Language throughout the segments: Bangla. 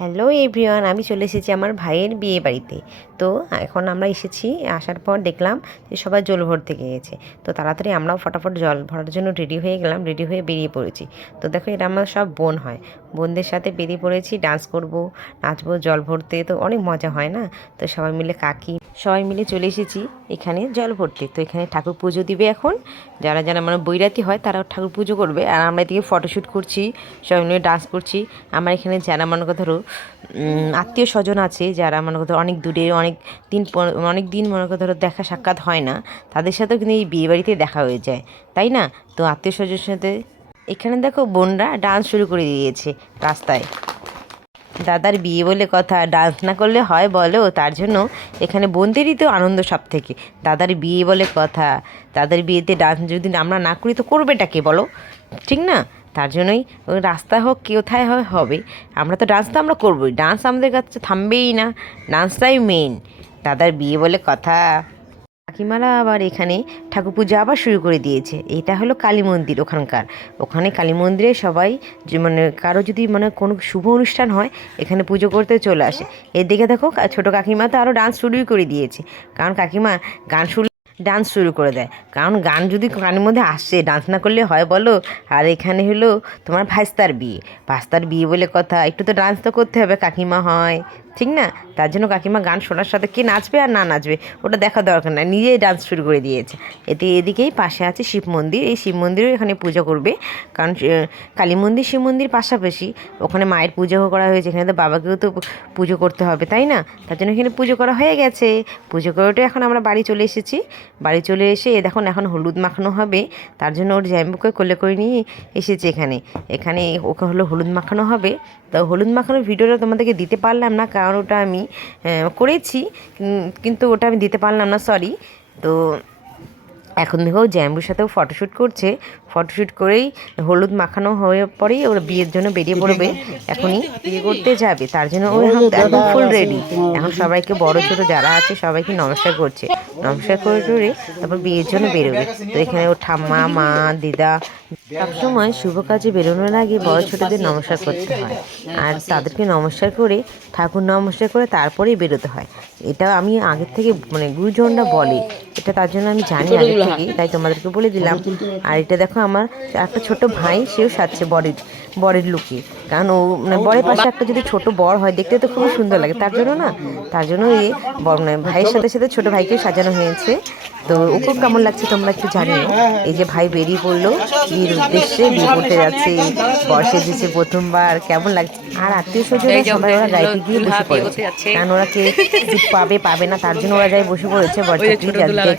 হ্যালো এভরিওয়ান, আমি চলে এসেছি আমার ভাইয়ের বিয়ে বাড়িতে। তো এখন আমরা এসেছি, আসার পর দেখলাম যে সবাই জল ভরতে গিয়েছে। তো তাড়াতাড়ি আমরাও ফটাফট জল ভরার জন্য রেডি হয়ে গেলাম রেডি হয়ে বেরিয়ে পড়েছি। তো দেখো এটা আমার সব বোন হয়। বোনদের সাথে বেরিয়ে পড়েছি ডান্স করব, নাচবো, জল ভরতে, তো অনেক মজা হয় না? তো সবাই মিলে কাকি, সবাই মিলে চলে এসেছি এখানে জল ভরতে। তো এখানে ঠাকুর পুজো দিবে এখন। যারা যারা মানে বৈরাতি হয়, তারাও ঠাকুর পুজো করবে। আর আমরা এদিকে ফটোশ্যুট করছি, সবাই মিলে ডান্স করছি। আমার এখানে যারা মনে করো ধরো আত্মীয় স্বজন আছে, যারা মনে করো অনেক দূরে, অনেক দিন অনেক দিন মনে করো ধরো দেখা সাক্ষাৎ হয় না, তাদের সাথেও কিন্তু এই বিয়েবাড়িতে দেখা হয়ে যায়। তাই না? তো আত্মীয় স্বজনের সাথে এখানে দেখো বোনরা ডান্স শুরু করে দিয়েছে রাস্তায়। দাদার বিয়ে বলে কথা ডান্স না করলে হয় বলো? তার জন্য এখানে বোনদেরই তো আনন্দ সব থেকে দাদার বিয়ে বলে কথা, দাদার বিয়েতে ডান্স যদি আমরা না করি তো করবেটাকে বলো? ঠিক না? তার জন্যই রাস্তা হোক, কোথায় হয়, হবে। আমরা তো ডান্স তো আমরা করবোই। ডান্স আমাদের কাছে থামবেই না। ডান্সটাই মেন দাদার বিয়ে বলে কথা। কাকিমারা আবার এখানে ঠাকুর পুজো আবার শুরু করে দিয়েছে। এটা হলো কালী মন্দির ওখানকার। ওখানে কালী মন্দিরে সবাই মানে কারও যদি মানে কোনো শুভ অনুষ্ঠান হয়, এখানে পুজো করতে চলে আসে। এদিকে দেখো, কা- ছোটো কাকিমা তো আরও ডান্স শুরুই করে দিয়েছে। কারণ কাকিমা গান শুরু ডান্স শুরু করে দেয়। কারণ গান যদি গানের মধ্যে আসছে ডান্স না করলে হয় বলো? আর এখানে হলো তোমার ভাস্তার বিয়ে। ভাস্তার বিয়ে বলে কথা, একটু তো ডান্স তো করতে হবে, কাকিমা হয়। ঠিক না? তার জন্য কাকিমা গান শোনার সাথে কে নাচবে আর না নাচবে, ওটা দেখা দরকার না নিজেই ডান্স শুরু করে দিয়েছে। এতে এদিকেই পাশে আছে শিব মন্দির। এই শিব মন্দিরেও এখানে পুজো করবে। কারণ কালী মন্দির, শিব মন্দির পাশাপাশি ওখানে মায়ের পুজো করা হয়েছে। এখানে তো বাবাকেও তো পুজো করতে হবে, তাই না? তার জন্য এখানে পুজো করা হয়ে গেছে। পুজো করে এখন আমরা বাড়ি চলে এসেছি। বাড়ি চলে এসে দেখুন, এখন হলুদ মাখানো হবে। তার জন্য ওর জ্যাম্বুকে কোলে করে নিয়ে এসেছে এখানে। এখানে ওকে হলো হলুদ মাখানো হবে। তো হলুদ মাখানোর ভিডিওটা তোমাদেরকে দিতে পারলাম না কারণ ওটা আমি করেছি কিন্তু ওটা আমি দিতে পারলাম না সরি তো এখন দেখো জ্যাম্বুর সাথেও ফটোশ্যুট করছে। ফটোশ্যুট করেই হলুদ মাখানো হয়ে পরেই ওরা বিয়ের জন্য বেরিয়ে পড়বে। এখনই বিয়ে করতে যাবে। তার জন্য ও এখন একদম ফুল রেডি এখন সবাইকে বড় ছোট যারা আছে সবাইকে নমস্কার করছে। নমস্কার করে করে তারপর বিয়ের জন্য বেরোবে। তো এখানে ও ঠাম্মা মা দিদা সবসময় শুভ কাজে বেরোনোর আগে বড় ছোটদের নমস্কার করতে হয়। আর তাদেরকে নমস্কার করে ঠাকুর নমস্কার করে তারপরেই বেরোতে হয়। এটা আমি আগের থেকে মানে গুরুজনরা বলে। এটা তার জন্য আমি জানি আগে থেকে তাই তোমাদেরকে বলে দিলাম। আর এটা দেখো আমার একটা ছোট ভাই সেও সাজছে বরের বরের লুকে। কারণ ও মানে বরের পাশে একটা যদি ছোট বর হয় দেখতে তো খুবই সুন্দর লাগে। তার জন্য না তার জন্য এই বর মানে ভাইয়ের সাথে সাথে ছোট ভাইকে সাজানো হয়েছে। তো ওকে কেমন লাগছে তোমরা একটু জানিও। এই যে ভাই বেরিয়ে পড়ল বিয়ের উদ্দেশ্যে বিয়ে করতে যাচ্ছে বর্ষে দিচ্ছে প্রথমবার কেমন লাগছে? আর আত্মীয় স্বজনরা সবাই ওরা গাড়িতে গিয়ে বসে পড়েছে। কারণ ওরা কে সিট পাবে পাবে না তার জন্য ওরা যাই বসে পড়েছে বরযাত্রী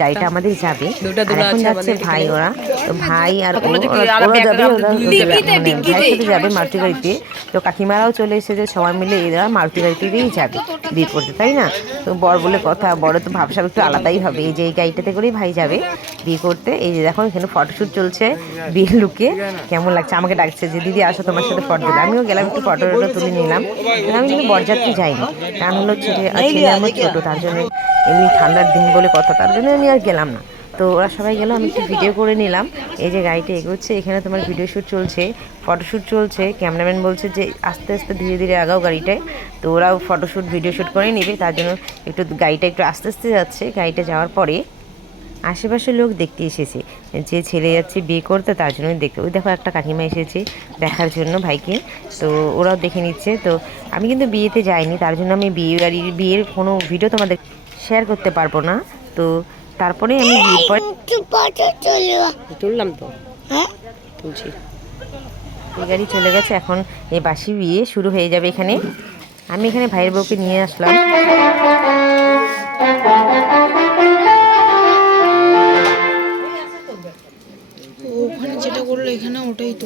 গাড়িটা আমাদের যাবে। আর এখন যাচ্ছে ভাই ওরা। তো ভাই আর ওরা যাবে মানে ভাইয়ের সাথে যাবে মারুতি গাড়িতে। তো কাকিমারাও চলে এসেছে সবাই মিলে এরা মারুতি গাড়িতেই যাবে বিয়ে করতে তাই না? তো বর বলে কথা বড় তো ভাবসাব একটু আলাদাই হবে। এই যে এই গাড়িটাতে করেই ভাই যাবে বিয়ে করতে। এই যে দেখো এখানে ফটোশ্যুট চলছে বিয়ের লুকে কেমন লাগছে? আমাকে ডাকছে যে দিদি আসো তোমার সাথে ফটো দিলে আমিও গেলাম একটু ফটো টটো তুলে নিলাম। আমি কিন্তু বরযাত্রী যাইনি। কারণ হলো ছেলে ছেলে আমার ছোটো তার জন্য এমনি ঠান্ডার দিন বলে কথা তার জন্য আমি আর গেলাম না। তো ওরা সবাই গেল আমি একটু ভিডিও করে নিলাম। এই যে গাড়িটা এগোচ্ছে এখানে তোমার ভিডিও শ্যুট চলছে ফটোশ্যুট চলছে। ক্যামেরাম্যান বলছে যে আস্তে আস্তে ধীরে ধীরে আগাও গাড়িটায়। তো ওরাও ফটোশ্যুট ভিডিও শ্যুট করে নেবে। তার জন্য একটু গাড়িটা একটু আস্তে আস্তে যাচ্ছে। গাড়িটা যাওয়ার পরে আশেপাশের লোক দেখতে এসেছে। যে ছেলে যাচ্ছে বিয়ে করতে তার জন্যই দেখতে। ওই দেখো একটা কাকিমা এসেছে দেখার জন্য ভাইকে। তো ওরাও দেখে নিচ্ছে। তো আমি কিন্তু বিয়েতে যাইনি তার জন্য আমি বিয়ে বাড়ির বিয়ের কোনো ভিডিও তোমাদের শেয়ার করতে পারব না। তো তারপরে আমি বিয়ের পরে তুললাম তো। তুলছি। এই গাড়ি চলে গেছে এখন এই বাসি বিয়ে শুরু হয়ে যাবে এখানে। আমি এখানে ভাইয়ের বউকে নিয়ে আসলাম। ওটাই তো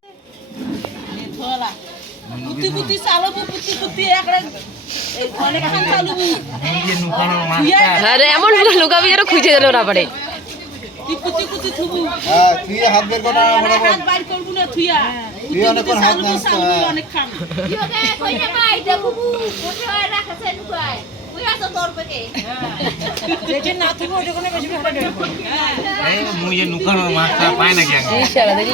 আরে এমন লুকাবি যেন খুঁজে যেন না পারে। হ্যাঁ তুই হাত বের কর না বরাবর তুই অনেকক্ষণ হাত না মুই যে নুকানোর মাছটা পায় দেখি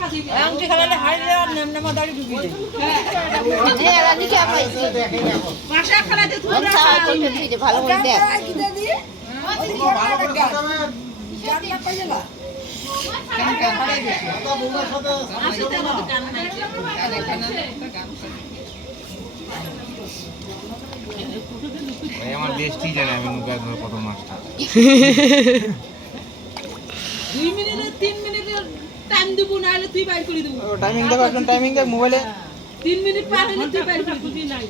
হ্যাঁ, এরা দিকে আমরা বলছা তুই যে ভালো করে দেখ আমার দেশটি জানে আমি কত মাছটা দুই মিনিটের তিন মিনিটের টাইম দিব না হলে তুই বাইর করে দেবো। টাইমিং দেখো একদম টাইমিং দেখ মোবাইলে তিন মিনিট পার হলে তুই বাইর করে দিবি। নাই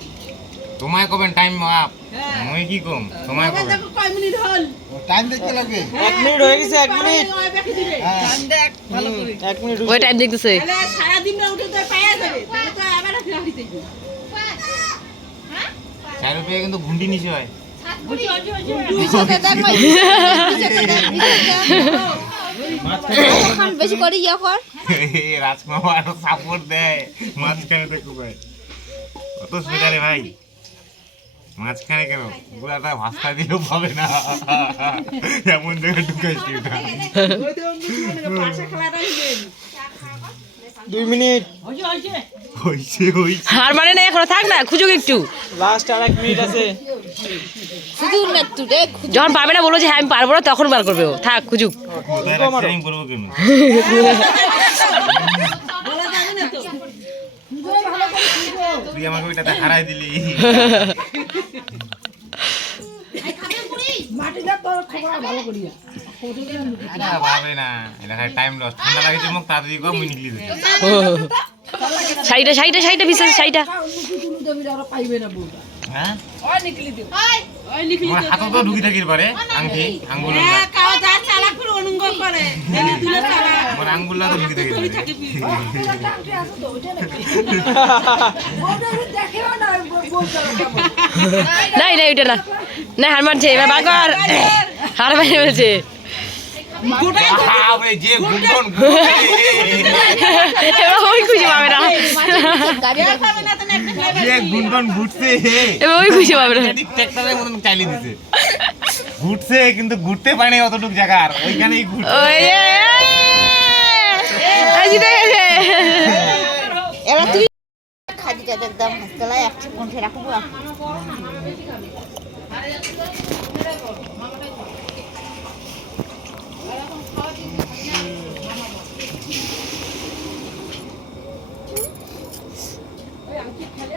তোমায় কবেন টাইম আপ মুই কি কম? তোমায় কবেন? দেখো কয় মিনিট হল? টাইম দেখতে লাগবে এক মিনিট হয়ে গেছে এক মিনিট। দেখে দিবে দেখ ভালো করে এক মিনিট ওই টাইম দেখতেছে। তাহলে সারা দিন না উঠে তো পাইয়া যাবে তাহলে তো আবার রুপিয়া কিন্তু ঘুন্ডি নিচে হয়। পিছনে দেখ ভাই দেখ এখন বেশি করে ইয়া কর। রাজকুমার আরও সাপোর্ট দেয়। মাঝখানে দেখো ভাই কত সুবিধা রে ভাই। মাঝখানে কেন? পুরাটা ভাস্তা দিলেও পাবে না। এমন জায়গায় ঢুকাইছি ওটা দুই মিনিট। হইছে হইছে। হার মানে না এখনও থাক না খুঁজুক একটু। লাস্ট আর এক মিনিট আছে। শুধু না একটু রে যখন পাবে না বলব যে হ্যাঁ আমি পারব না তখন বার করবে ও। থাক খুঁজুক। বলা তুই আমাকে ওইটাতে হারাই দিলি। ভাবে না এটা টাইম লস ঠান্ডা লাগেছে মুখ তাড়াতাড়ি মুই নিকলি শাড়িটা শাড়িটা শাড়িটা বিশেষ শাড়িটা হ্যাঁ? হ্যাঁ নাই নাই ওইটা না। না হার মারছে এবার হার মারে বলছে। বাপরে, যে গুন্ডন এবার ওই খুশি পাবে না। যে গুন্ডন ঘুরছে এবার ওই খুশি পাবে না। ট্র্যাক্টরের মতন চালিয়ে দিছে। ঘুরছে কিন্তু ঘুরতে পারে অতটুক জায়গার ওইখানেই ঘুরছে। এবার তুই খাদিটা রাখব।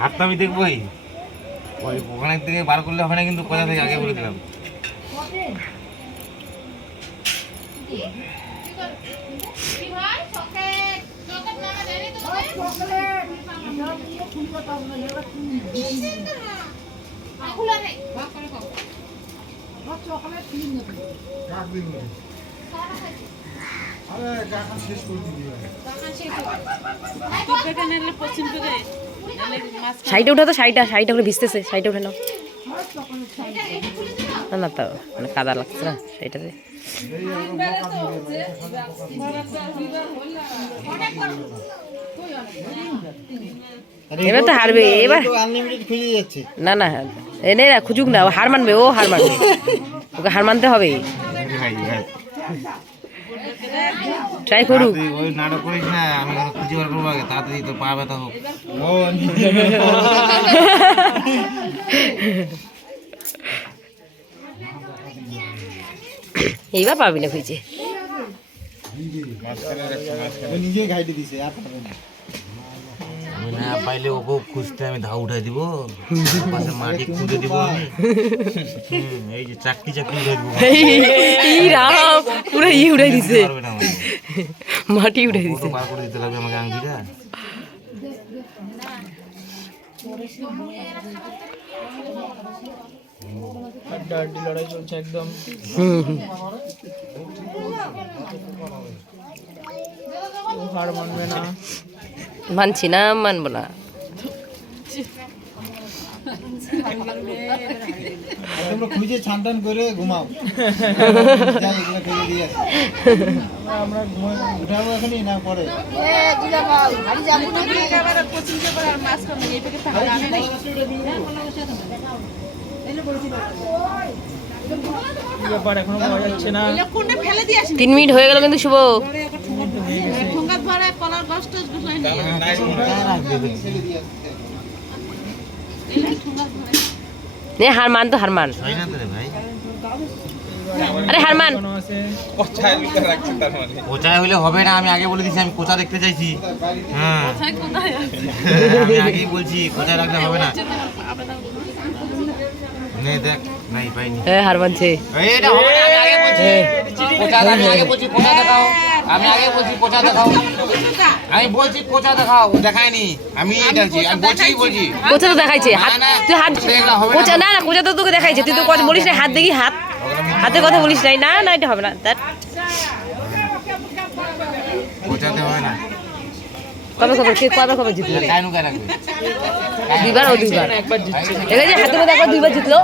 হাত তো আমি দেখবোই। ওই ওখানে থেকে বার করলে হবে না কিন্তু কোথা থেকে? আগে বলে দিলাম। আরে এখন শেষ করে দিবি। নিলে পশ্চিম পেটে নাহলে মাছ শাড়িটা উঠা তো, শাড়িটা শাড়িটা করে ভিজতেছে, শাড়িটা উঠে নাও। না না, তো মানে কাদা লাগছে না শাড়িটাতে। এবার তো হারবে, এবার না না এনে না খুঁজুক না হার মানবে, ও হার মানবে। ওকে হার মানতে হবে ট্রাই করুক। ওই নাটক করিস না আমি খুঁজে বার করব আগে তাড়াতাড়ি তো পা ব্যথা হোক। এইবার পাবি না খুঁজে। নিজেই ঘাইটে দিছে আর পাবে না। আমি না পাইলে ওকেও খুঁজতে আমি ধা উঠাই দিব। পাশে মাটি খুঁজে দিব আমি। হুম, এই যে চাকরি চাকরি উঠাই দিব। এই রাম পুরো ই উড়াই দিছে। পারবে না মাটি উড়াই ও দিছে। বার করে দিতে লাগবে আমাকে আংটিটা। হুম হুম। মানছি না মানবো না। তোমরা খুঁজে করে ঘুমাও। আমরা উঠাবো এখনই পরে। তিন মিনিট হয়ে গেল কিন্তু শুভ। ঠোঙ্গা ধরে গাছ গুছাই নিয়ে নে হারমান তো হারমান। আরে হারমান। কোচায় হলে হবে না আমি আগে বলে দিছি আমি কোচা দেখতে চাইছি? হ্যাঁ। আমি আগেই বলছি কোচায় রাখলে হবে না। দেখ নাই পাইনি। হ্যাঁ হার মানছে এটা হবে না আমি আগে বলছি। কোচা আমি আগে বলছি কোচা দেখাও? আমি আগে বলছি কোচা দেখাও। আমি বলছি কোচা দেখাও দেখায়নি। আমি দেখছি আমি বলছি বলছি কোচা তো দেখাইছে। হাত না, না, তুই হাত হবে না। না কোচা তো তোকে দেখাইছে। তুই তো কথা বলিস না হাত দেখি হাত। হাতের কথা বলিস নাই। না না এটা হবে না। ধ্যাৎ। কোচাতে হবে না। কবে কবে? কে কবে কবে জিতলো? দুইবার ও দুইবার। দেখে যে হাতের মধ্যে একবার দুইবার জিতলো।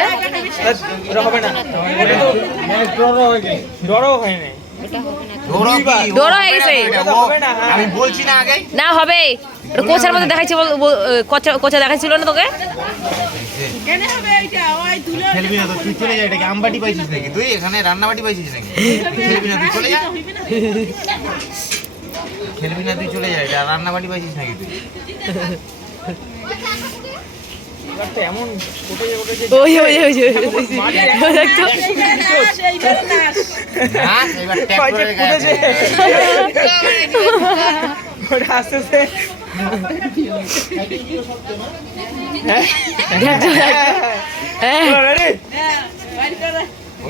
এ? দৌড়ো কি? হয়ে গেছে। আমি বলছি না আগে। না হবে। কোচার মধ্যে দেখাইছে কোচা কোচা দেখাইছিল না তোকে? কেন হবে এইটা ওই ধুলো খেলবি না তুই চলে যা এটাকে পাইছিস নাকি? তুই এখানে রান্না বাটি পাইছিস নাকি? খেলবি না তুই চলে যা। খেলবি না তুই চলে যা এটা পাইছিস নাকি তুই? ওই ওই ওই ওই, ওই, ওই, দেখছ?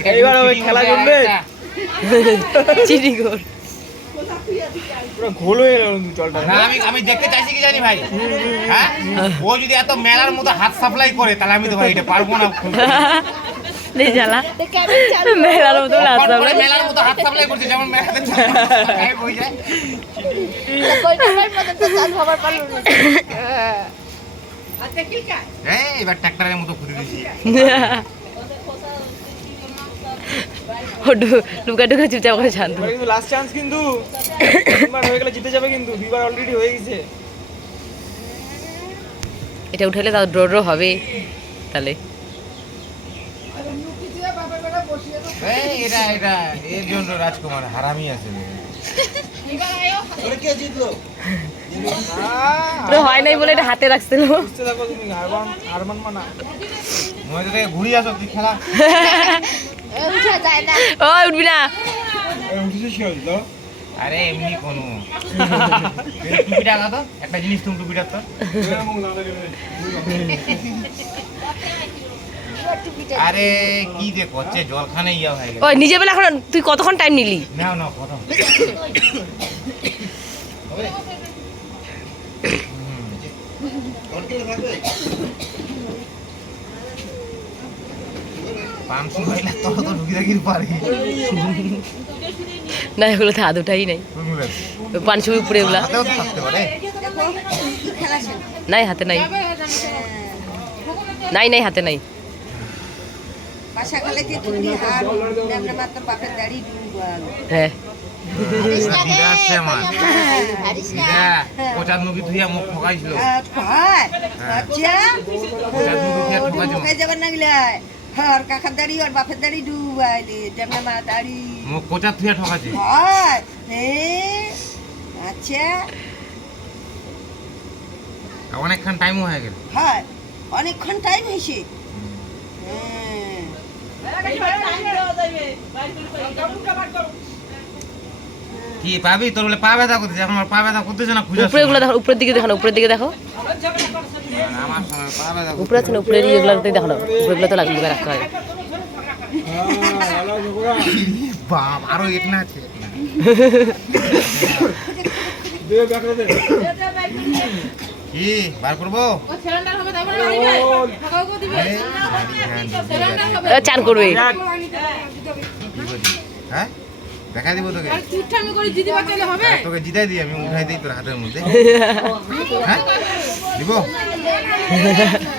এইবারে নাচ না। করে হ্যাঁ না আমি আমি দেখতে চাইছি কি জানি ভাই? হ্যাঁ? ও যদি এত মেলার মতো হাত সাপ্লাই করে তাহলে আমি তো ভাই এটা পারব না জ্বালা। মেলার মতো মেলার হাত সাপ্লাই করছে যেমন মেলাতে হয়ে যায়। কইটার মতন তো চালু হবার পারল না। এই এবার ট্রাক্টরের মতো খুঁজে দিয়েছি। ও ডু- লুকা টুকা চুপচাপ করে শান্ত। কিন্তু লাস্ট চান্স কিন্তু তিনবার হয়ে গেলে জিতে যাবে কিন্তু দুইবার অলরেডি হয়ে গেছে। এটা উঠালে তাও ড্র ড্র হবে তাহলে। এটা এটা এর জন্য রাজকুমার হারামি আছে। হয় নাই বলে এটা হাতে রাখছিল। মানা। আসো তুই খেলা। এ উঠে যায় না ও উঠবি না আরে এমনি কোনো টুপিটা আগা তো একটা জিনিস তুমি টুপিটা তো আরে কি যে করছে জলখানে ইয়া হয়ে গেছে ওই নিজে বেলা এখন তুই কতক্ষণ টাইম নিলি নাও নাও কথা পাঁচশো মহিলা তো তো ঢুকি রাখি পারে না এগুলো তো আদুটাই নাই পাঁচশো উপরে এগুলা। নাই হাতে নাই। নাই নাই হাতে নাই। হ্যাঁ। মুখি ধুইয়া ঠকাইছিল। হর কাকার দাড়ি আর বাপের দাড়ি ডুবাইলে যেমন মা দাড়ি। মুখ কোচা থুয়া ঠকাইছে। হ্যাঁ এ আচ্ছা। অনেকক্ষণ টাইমও হয়ে গেল। হয় অনেকক্ষণ টাইম হয়েছে। হ্যাঁ। কি পাবি তোর বলে পা ব্যথা করতেছে এখন আমার পা ব্যথা করতেছে না খুঁজে উপরে এগুলো দেখো উপরের দিকে দেখো উপরের দিকে দেখো আমার সময় পা ব্যথা উপরে আছে না উপরের এগুলো দেখো না উপরেগুলো তো লাগবে রাখতে হয় বাপ আরও এক না আছে কি বার করব চান করবে হ্যাঁ দেখা দিব তোকে। আমি করে দিদি বাঁচালে হবে? তোকে জিতাই দিই আমি উঠাই দিই তোর হাতের মধ্যে। হ্যাঁ? দিব?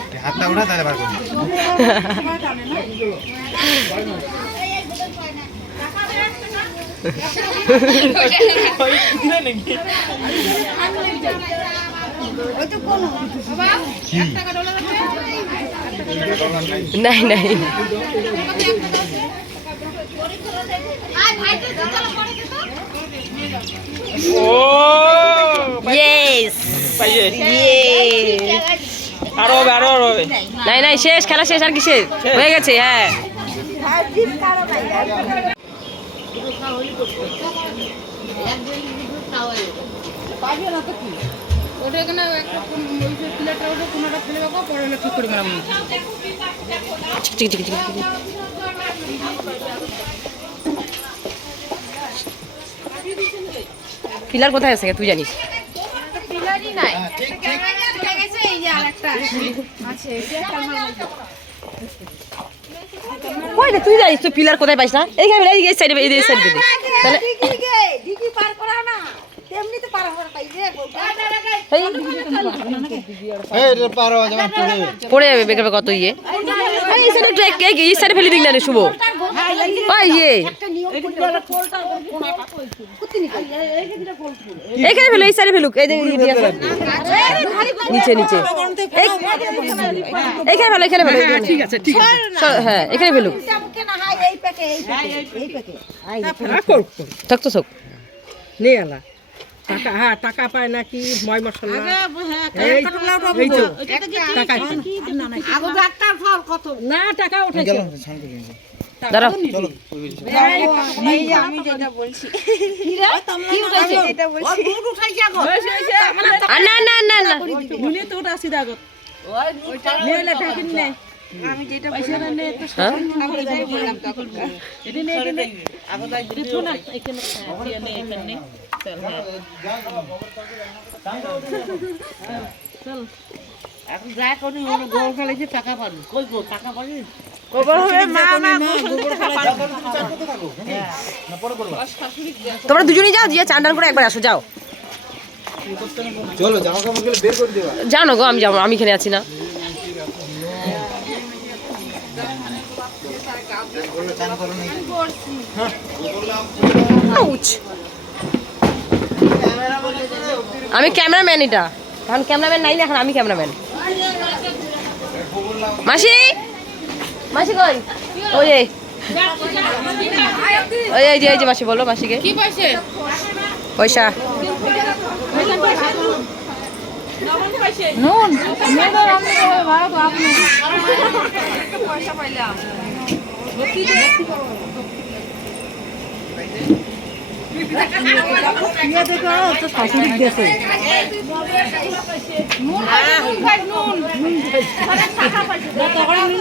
তুই হাতটা উঠা তাহলে বার করবি। নাই নাই ও ইয়েস পাইয়ে ইয়ে আরও হবে আরও আরও হবে। নাই নাই শেষ খেলা শেষ আর কি শেষ? হয়ে গেছে হ্যাঁ। ওটা এখানে একটা ওই যে প্লেটটা ওটা কোনোটা ফেলে রাখো পরে হলে ঠিক করে মেরাম পিলার কোথায় আছে তুই জানিস কই রে তুই জানিস তুই পিলার কোথায় পাইস না এইখানে এই এই সাইডে এই সাইডে দে তাহলে পার করা না তেমনি তো পার হওয়ার পাই যে এই এই এটা পারো যেমন পড়ে পড়ে যাবে বেকার কত ইয়ে এই সাইডে একটু এক- এই সাইডে ফেলে না রে শুভ ওই ইয়ে এইখানে ফেলো এই সাইডে ফেলুক এই যে ইয়ে। নিচে নিচে। এইখানে ফেলো এখানে ফেলো ঠিক আছে ঠিক আছে হ্যাঁ এখানে ফেলুক। হয় থাক তো সব নিয়ে এলা টাকা হ্যাঁ টাকা পায় নাকি ময় মশলা? তো টাকা না টাকা উঠেছে। দাঁড়াও। আমি যেটা বলছি। কি উঠাইছে? যেটা বলছি দুধ উঠাইছে আগো আর না না না না আমি যেটা এখানে যা করি টাকা পাবি। কই গো টাকা পাবি? তোমরা দুজনেই যাও দিয়ে চান করে একবার আসো যাও। চলো জামা কাপড়গুলো বের করে দেবা। যাও না গো আমি যাব আমি এখানে আছি না। আমি ক্যামেরাম্যান এটা। এখন ক্যামেরাম্যান নাই না এখন আমি ক্যামেরাম্যান। মাসি! মাসি কই ওই এই। ওই এই যে এই যে মাসি বলো মাসিকে। কি পয়সা? পয়সা। নুন। মেয়েদের আমি নুন। খাই নুন। খাই নুন